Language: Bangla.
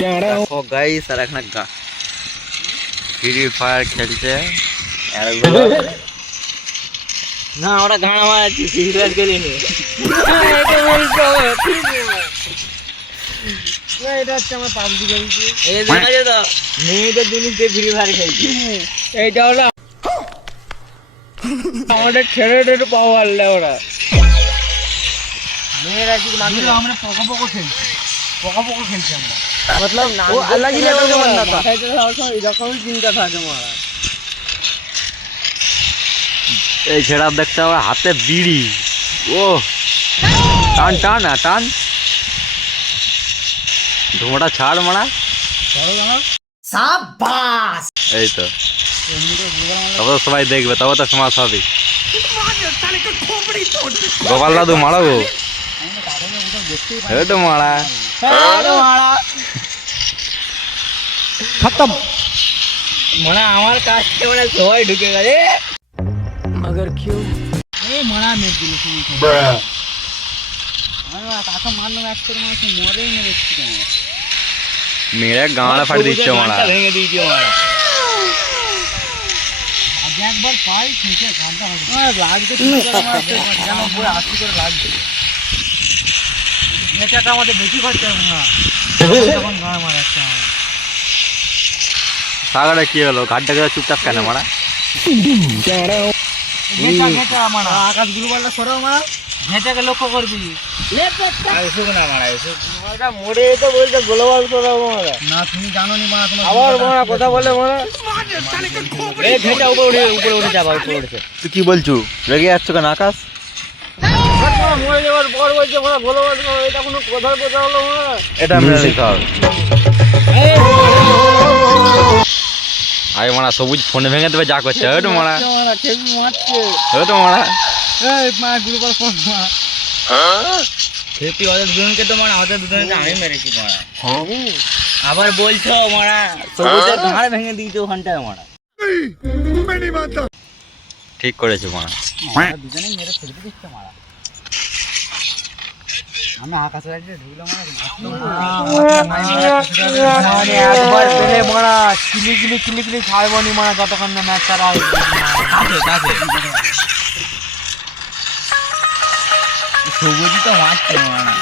দেখো গাইস আর একটা ফ্রি ফায়ার খেলছে না ওরা গান মারাচ্ছি ফ্রি ফায়ার খেলিনি। এটা হচ্ছে আমার পাবজি খেলছি। এই দেখা যায় তো মেয়েদের জিনিস দিয়ে ফ্রি ফায়ার খেলছি। এইটা ওরা আমাদের ছেলেদের পাওয়ার ওরা মেয়েরা কি মাঝে আমরা পকা খেলছি, পকা খেলছি আমরা। मतलब वो अलग ही लेवल का बंदा था। এরকমই চিন্তা থাকে মারা। এই ছেড়া দেখতে আমার হাতে বিড়ি। ও টান টান না টান, ধোঁয়াটা ছাড় মারা। সাবাস। এই তো তবে তো সবাই দেখবে, তবে তো সমাজ হবে। গোপাল দাদু মারা গো, এই তো মারা খতম। মানে আমার কাছ থেকে মানে সবাই ঢুকে গেছে। मगर क्यों? এই মারা মেরে দিল তুমি। কাকা মারলাম এক করে মারছে, মরেই মেরেছি কেন? মেরে গাঁড়া ফাট দিচ্ছে মারা। ভেঙে দিয়েছি মারা। আজ একবার পাই থেকে ঘন্টা হবে। লাগবে কি করে মারছে? কেন পুরো 80 করে লাগবে। এটাটা আমাদের বেশি খরচা হবে না। তখন গাঁ মারাচ্ছে আমার। সাগরে কি হলো, ঘাটটাকে চুপচাপ কেন মারা? ঘেঁচা মারা, আকাশগুলো বললে সরাও মারা, ঘেঁচাকে লক্ষ্য করবি। এসুক না মারা, এসুক মারা মরে তো বলছে গোলবাল করা মারা। না তুমি জানো নি মারা, তোমার আবার মারা কথা বলে মারা। এই ঘেঁচা উপরে উঠে যাবা, উপরে উঠেছে। তুই কি বলছু, রেগে যাচ্ছ কেন আকাশ? মরে যাওয়ার পর বলছে মারা গোলবাল করা, এটা কোনো কথার কথা হলো মারা। এটা মেনে নিতে হবে। আগে মারা সবুজ ফোনে ভেঙে দেবে যা করছে। ওই তো মারা, মারা খেপি মারছে। ওই তো মারা। এই মা গ্রুপার ফোন মারা। খেপি ওদের দুজনকে তো মারা, ওদের দুজনকে আমি মেরেছি মারা। আবার বলছো মারা সবুজের ঘাড় ভেঙে দিয়েছে ওখানটায় মারা। ঠিক করেছে মারা। দুজনেই মেরে ফেলে দিচ্ছে মারা। আমি আকাশে রাখতে ঢুকলাম মারা। একবার পেলে মারা কিলি ছাড়বো নি মারা, যতক্ষণ না ম্যাচ ছাড়া সবুজই তো মারছে মারা।